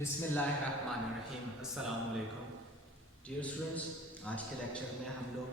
बिस्मिल्लाहिर्रहमानिर्रहीम। अस्सलाम वालेकुम डियर स्टूडेंट्स। आज के लेक्चर में हम लोग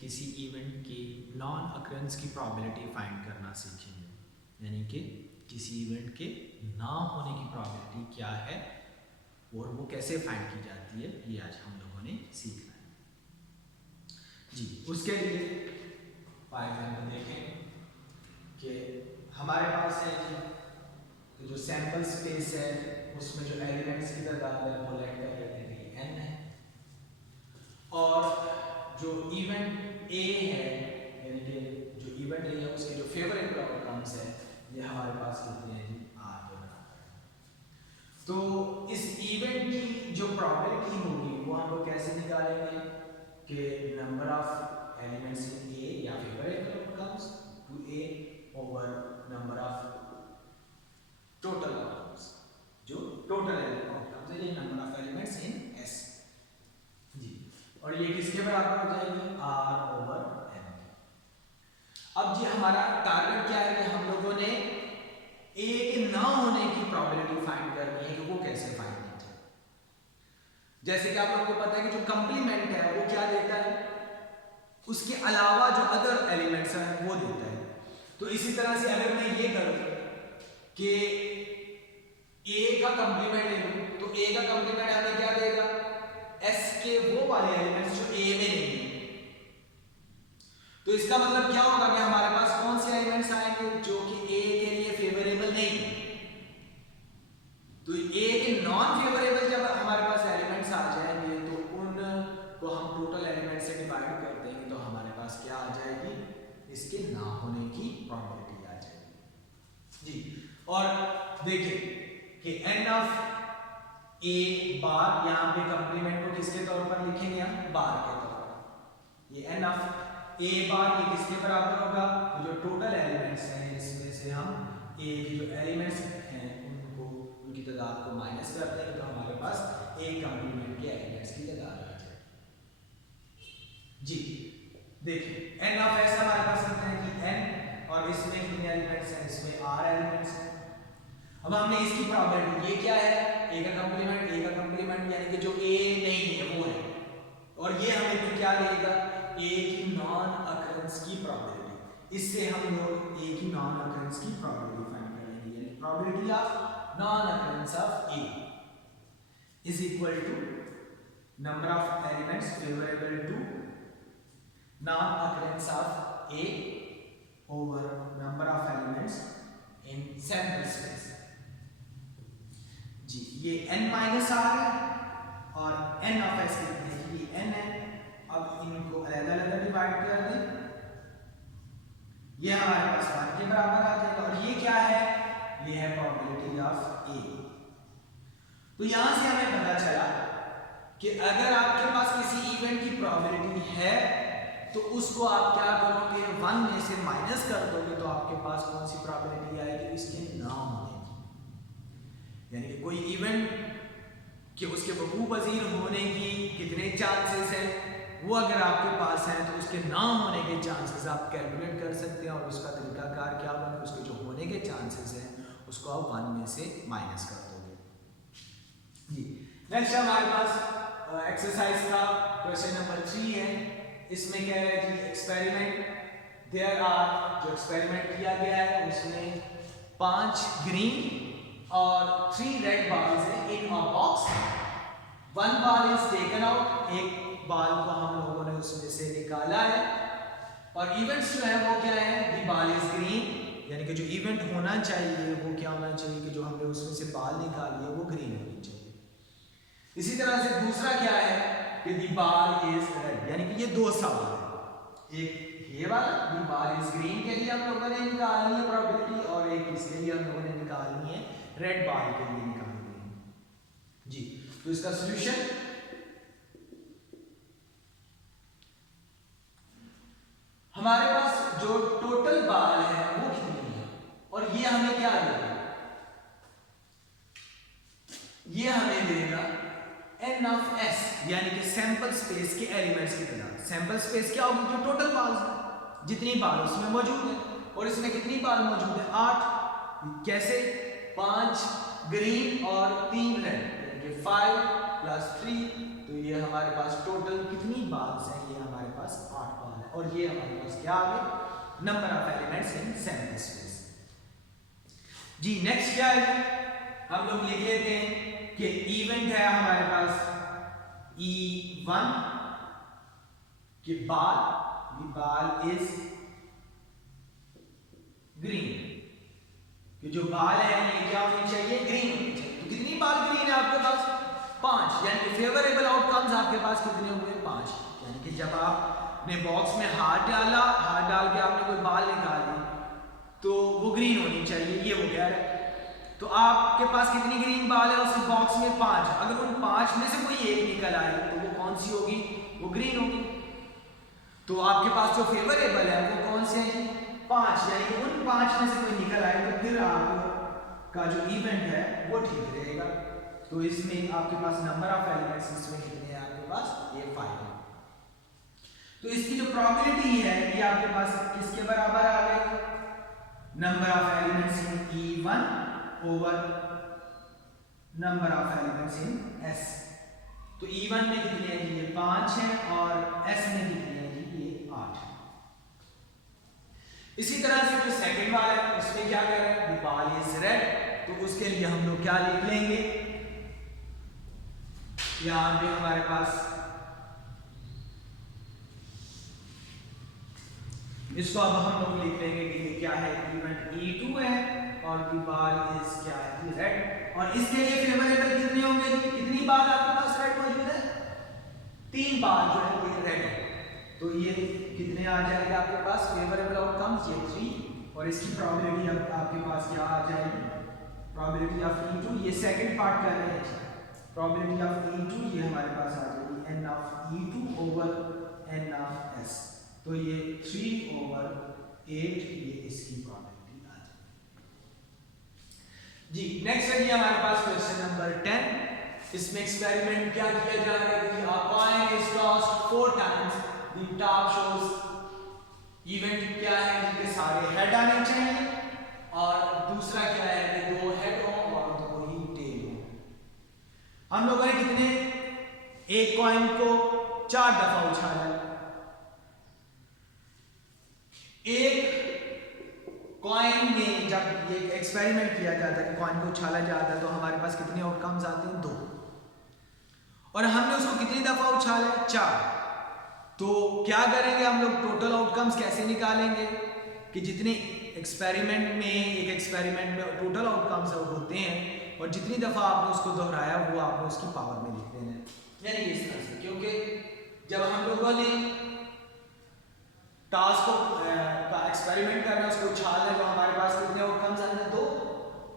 किसी इवेंट की नॉन अकरेंस की प्रोबेबिलिटी फाइंड करना सीखेंगे, यानी कि किसी इवेंट के ना होने की प्रोबेबिलिटी क्या है और वो कैसे फाइंड की जाती है, ये आज हम लोगों ने सीखना है जी। उसके लिए फॉर एग्जांपल देखें कि हमारे पास है कि जो सैंपल स्पेस है उसमें जो एलिमेंट्स की तादाद है वो लेट कर लेते हैं कि n है, और जो इवेंट a है यानी कि जो इवेंट a है उसके जो फेवरेट आउटकम्स है ये हमारे पास कितने हैं जी, r के बराबर है। तो इस इवेंट की जो प्रोबेबिलिटी होगी वो हम लोग कैसे निकालेंगे कि number of elements in a या favourable outcomes to a over number of total outcomes, जो टोटल आउटकम्स है ये number of elements in S जी, और ये किसके बराबर हो जाएगी R ओवर N। अब ये हमारा टारगेट क्या है कि हम लोगों ने A के ना होने की प्रोबेबिलिटी फाइंड करनी है कि वो कैसे फाइंड की जाए। जैसे कि आप लोगों को पता है कि जो कंप्लीमेंट है वो क्या देता है, उसके अलावा जो अदर एलिमेंट्स हैं वो देता है। तो इसी तरह से अगर मैं ये करूं कि A का कंप्लीमेंट ले लूं तो A का कंप्लीमेंट हमें क्या देगा, S के वो वाले एलिमेंट्स जो A में नहीं है। तो इसका मतलब क्या होगा कि हमारे पास कौन से एलिमेंट्स आएंगे जो कि A के लिए फेवरेबल नहीं है। तो A के नॉन फेवरेबल जब हमारे पास एलिमेंट्स आ जाएंगे तो उनको हम टोटल एलिमेंट से डिवाइड कर देंगे तो हमारे पास क्या आ जाएगी, इसके ना होने की प्रोबेबिलिटी आ जाएगी जी। और देखिए कि n ऑफ a बार, यहाँ पे कंप्लीमेंट को किसके तौर पर लिखेंगे हम, बार के तौर पर। ये n ऑफ a बार ये किसके बराबर होगा, तो जो टोटल एलिमेंट्स हैं इसमें से हम a के जो एलिमेंट्स हैं उनको उनकी तादाद को माइनस कर देंगे तो हमारे पास a कंप्लीमेंट के एलिमेंट्स की तादाद आ जाएगी जी। देखिए n ऑफ s हमारे पास कितने हैं कि n, और इसमें कितने एलिमेंट्स हैं, इसमें r एलिमेंट्स हैं। अब हमने इसकी प्रोबेबिलिटी, ये क्या है a का कंप्लीमेंट यानी कि जो a नहीं है वो है, और ये हमें फिर क्या देगा, a की नॉन अकरेंस की प्रोबेबिलिटी। इससे हम लोग a की नॉन अकरेंस की प्रोबेबिलिटी फाइंड कर लेंगे, यानी probability of non occurrence of a is equal to number of elements favourable to non occurrence of a over number of elements in sample space जी। ये n माइनस r है और n of s कितने हैं, ये n है। अब इनको अलग-अलग डिवाइड कर दें, ये हमारे पास 1 के बराबर आ जाएगा, और ये क्या है, ये है प्रोबेबिलिटी ऑफ a। तो यहां से हमें पता चला कि अगर आपके पास किसी इवेंट की प्रोबेबिलिटी है तो उसको आप क्या करोगे, 1 में से माइनस कर दोगे तो आपके पास कौन सी प्रोबेबिलिटी आएगी, इसके ना होने की। यानी कि कोई इवेंट कि उसके वकूअ पज़ीर होने की कितने चांसेस हैं, वो अगर आपके पास हैं तो उसके ना होने के चांसेस आप कैलकुलेट कर सकते हैं, और उसका तरीकाकार क्या होगा, उसके जो होने के चांसेस हैं उसको आप 1 में से माइनस कर दोगे जी। नेक्स्ट हमारे पास एक्सरसाइज का क्वेश्चन नंबर 3 है। इसमें क्या है कि एक्सपेरिमेंट देयर आर, जो एक्सपेरिमेंट किया गया है उसमें 5 ग्रीन और 3 रेड बॉल्स हैं in a box. 1 ball is taken out, एक बॉल को हम लोगों ने उसमें से निकाला है, और इवेंट्स जो है वो क्या है, द बॉल इज ग्रीन, यानी कि जो इवेंट होना चाहिए वो क्या होना चाहिए कि जो हमने उसमें से बॉल निकाली है वो ग्रीन होनी चाहिए। इसी तरह से दूसरा क्या है कि द बॉल इज रेड, यानी कि ये 2 सवाल है, एक ये वाला द बॉल इज ग्रीन के लिए हम लोगों ने निकालनी है प्रोबेबिलिटी, और एक इसके लिए हम लोगों ने निकालनी है रेड बॉल के लिए निकालनी है जी। तो इसका सॉल्यूशन, हमारे पास जो टोटल बॉल है वो कितनी है, और ये हमें क्या देगा, ये हमें देगा n ऑफ s, यानी कि सैंपल स्पेस के एलिमेंट्स की तादाद। सैंपल स्पेस क्या होगी, जो टोटल बॉल्स है, जितनी बॉल उसमें मौजूद है, और इसमें कितनी बॉल मौजूद है, 8। कैसे, 5 ग्रीन और 3 रेड, यानी कि 5 + 3, तो ये हमारे पास टोटल कितनी बाल्स हैं, ये हमारे पास 8 बाल है। और ये हमारे पास क्या आ गया, number of elements in sample space. जी नेक्स्ट क्या है, हम लोग लिख लेते हैं कि इवेंट है हमारे पास E1 कि बाल इज ग्रीन, कि जो बाल है ये क्या होनी चाहिए, ग्रीन होनी चाहिए। तो कितनी बाल ग्रीन है आपके पास, 5, यानी कि फेवरेबल आउटकम्स आपके पास कितने हुए, 5। यानी कि जब आपने बॉक्स में हाथ डाला, हाथ डाल के आपने कोई बाल निकाली तो वो ग्रीन होनी चाहिए, ये वो कह रहा है। तो आपके पास कितनी ग्रीन बाल है उस बॉक्स में, 5। अगर उन 5 में से कोई एक निकल आई तो वो कौन सी होगी, वो ग्रीन होगी। तो आपके पास जो फेवरेबल है वो कौन से हैं, 5, यानी कि उन 5 में से कोई निकल आए तो फिर आपका जो इवेंट है वो ठीक रहेगा। तो इसमें आपके पास नंबर ऑफ एलिमेंट्स इसमें कितने हैं आपके पास, ये 5 है। तो इसकी जो प्रोबेबिलिटी है ये आपके पास किसके बराबर आ गई, number of elements in E1 over number of elements in S। तो E1 में कितने हैं, ये 5 है, और S में कितने हैं, ये 8 है। इसी तरह से जो सेकंड वाला है उसमें क्या कर रहे हैं, द बॉल इज रेड, तो उसके लिए हम लोग क्या लिख लेंगे, यहां पे हमारे पास इसको अब हम लोग लिख लेंगे कि ये क्या है, इवेंट E2 है और द बॉल इज क्या है, रेड। और इसके लिए फेवरेबल कितने होंगे, कितनी बाल आपके पास रेड मौजूद है, 3 बाल जो है ये रेड है। तो ये कितने आ जाएंगे आपके पास फेवरेबल आउटकम्स, ये 3। और इसकी प्रोबेबिलिटी अब आपके पास क्या आ जाएगी, प्रोबेबिलिटी ऑफ E2, ये सेकंड पार्ट कर रहे हैं, प्रोबेबिलिटी ऑफ E2 ये हमारे पास आ जाएगी n of E2 over n of S। तो ये 3/8 ये इसकी प्रोबेबिलिटी आ जाएगी। जी नेक्स्ट है जी हमारे पास क्वेश्चन नंबर 10। इसमें एक्सपेरिमेंट क्या किया जा रहा है कि a coin is tossed 4 times, the top shows event क्या है, जिनके सारे हेड आने चाहिए, और दूसरा क्या है कि 2 हेड हो और 2 ही टेल हो। हम लोगों ने कितने, एक कॉइन को 4 दफा उछाला, एक कॉइन में जब ये एक्सपेरिमेंट किया जाता है कि कॉइन को उछाला जाता है तो हमारे पास कितने आउटकम्स आते हैं, 2। और हमने उसको कितनी दफा उछाला, 4। तो क्या करेंगे हम लोग, टोटल आउटकम्स कैसे निकालेंगे कि जितने एक्सपेरिमेंट में, एक एक्सपेरिमेंट में टोटल आउटकम्स होते हैं और जितनी दफा आपने उसको दोहराया वो आपने उसकी पावर में लिख देना है। यानी इस तरह से, क्योंकि जब हम लोगों ने टास्क का एक्सपेरिमेंट करना, उसको उछालना, तो हमारे पास कितने आउटकम्स आते हैं, 2।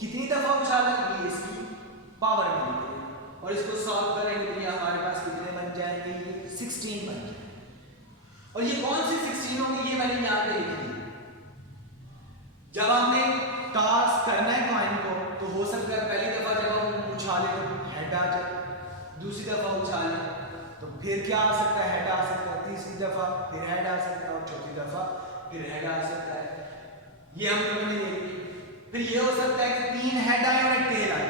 कितनी दफा उछाला, ये इसकी पावर में लिख देंगे, और इसको सॉल्व करेंगे तो ये हमारे पास कितने बन जाएंगे, ये 16 बन जाएंगे। और ये कौन सी 16 होंगी, ये मैंने यहाँ पे लिख दी। जब हमने टास्क करना है कॉइन को तो हो सकता है पहली दफा जब हम उछाले तो हेड आ जाए, दूसरी दफा उछाले तो फिर क्या आ सकता है, हेड आ सकता है, तीसरी दफा फिर हेड आ सकता है, और चौथी दफा फिर हेड आ सकता है। ये हम लोगों ने देखी। फिर ये हो सकता है कि 3 हेड आए और एक टेल आए,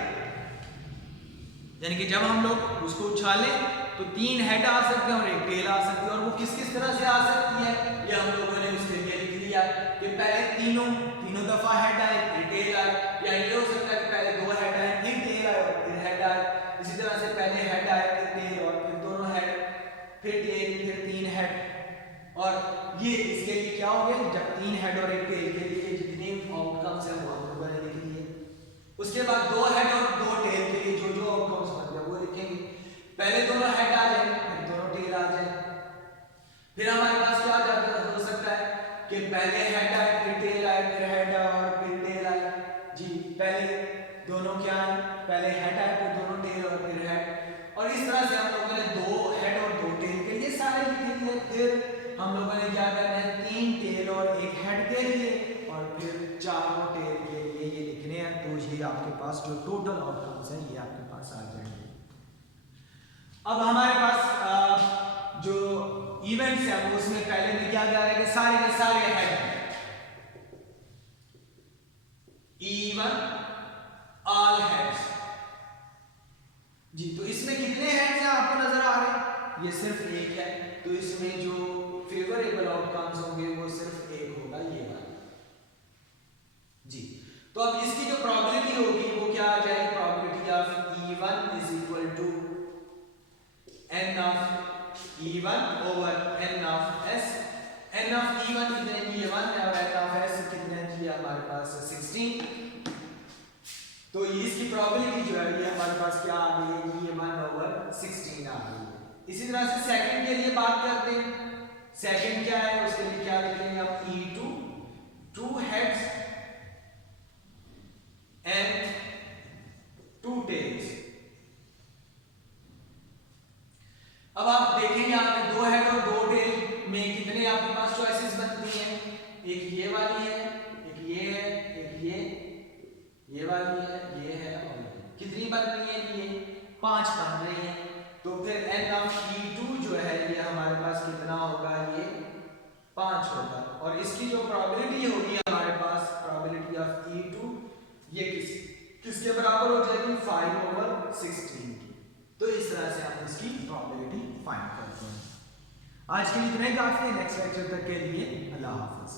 यानी कि जब हम लोग उसको उछाले तो 3 हेड आ सकते हैं और एक टेल आ सकती है। और वो किस किस तरह से आ सकती है, ये हम लोगों ने उसके लिए लिख दिया कि पहले तीनों दफा हेड आए फिर टेल आए, या ये हो सकता है कि पहले 2 हेड आए फिर टेल आए और फिर हेड आए। इसी तरह से पहले हेड आए फिर टेल और फिर दोनों हेड, फिर टेल, फिर 3 हेड। और ये इसके लिए क्या हो गया, जब 3 हेड और एक टेल के लिए जितने आउटकम्स है वो हम लोगों ने लिख दिए। उसके बाद 2 हेड और 2 टेल के लिए जो जो आउटकम्स बन वो लिखेंगे। पहले दोनों हेड आ जाए फिर दोनों टेल आ जाए। फिर हमारे पास क्या हो सकता है कि पहले हेड आए फिर टेल आए फिर हेड और फिर टेल आए। जी पहले दोनों क्या आए, पहले हेड आए फिर दोनों टेल और फिर हेड। और इस तरह से हम लोगों ने 2 हेड और 2 टेल के लिए सारे लिख दिए। फिर हम लोगों ने क्या करना है, 3 टेल और 1 हेड के लिए और फिर 4 टेल के लिए ये लिखने हैं। तो ये आपके पास जो टोटल आउटकम्स हैं ये आपके पास आ जाएंगे। अब हमारे पास जो इवेंट्स है वो उसमें पहले में क्या जा रहा है कि सारे के सारे हेड E1 ऑल हेड्स। जी E1 over n of s, n of E1 कितने की ये 1 है और n ऑफ s कितने की हमारे पास 16। तो इसकी प्रोबेबिलिटी जो है ये हमारे पास क्या आ गई है, ये 1 ओवर 16 आ गई है। इसी तरह से सेकंड के लिए बात करते हैं। सेकंड क्या है, उसके लिए क्या लिखेंगे हम, E2 2 heads and 2 tails। अब आप देखेंगे यहाँ पे 2 हेड और 2 टेल में कितने आपके पास चॉइसेस बनती हैं, एक ये वाली है, एक ये है, एक ये वाली है, ये है और ये। कितनी बन रही है, ये 5 बन रही है। तो फिर n ऑफ E2 जो है ये हमारे पास कितना होगा, ये 5 होगा। और इसकी जो प्रोबेबिलिटी होगी हमारे पास, प्रोबेबिलिटी ऑफ E2 ये किसके बराबर हो जाएगी, 5 ओवर 16 की। तो इस तरह से हम इसकी प्रोबेबिलिटी फाइंड करते हैं। आज के लिए इतना ही काफी है। नेक्स्ट लेक्चर तक के लिए अल्लाह हाफिज।